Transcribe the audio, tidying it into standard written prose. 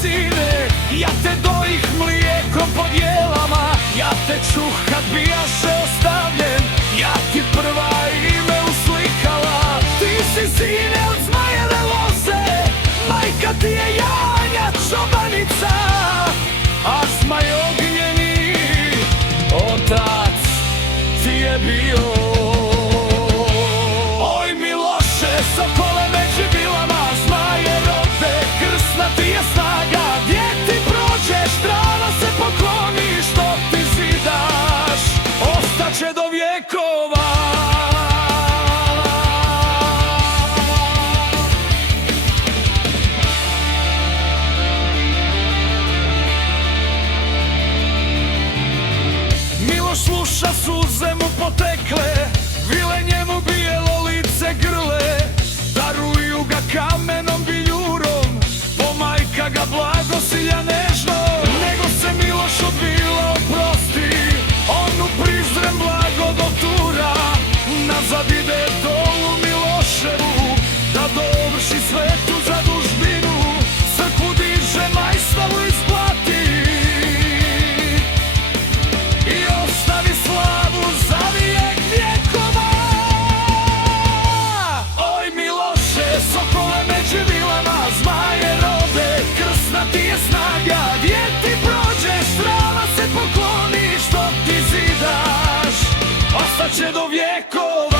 sine, ja te dojih mlijekom po dijelama, ja te čuh kad bijaše ostavljen, ja ti prva ime uslikala. Ti si sine od zmajeve loze, majka ti je Janja čobanica, a zmaj ognjeni otac ti je bio. Oj Miloše, sokole među bilama, zmaje rode, krsna ti je snaga, gdje ti prođeš, trava se pokloni, što ti zidaš, ostaće do vjekova. Miloš sluša, suze mu potekle, vile njemu bijelo lice grle, daruju ga kamenom biljurom, pomajka ga blagosilja nežno. Nego se Miloš od bila oprosti, onu prizrem blago dotura, nazad ide dolu Miloševu, da dovrši svetu zadužbinu, crkvu diže, majstavu isplati i ostavi slavu za vijek vjekova. Oj Miloše, sokole među vilama, zmaje rode, krsna ti je snaga, gdje ti prođeš, trava se pokloni, što ti zidaš, ostaće do vjekova.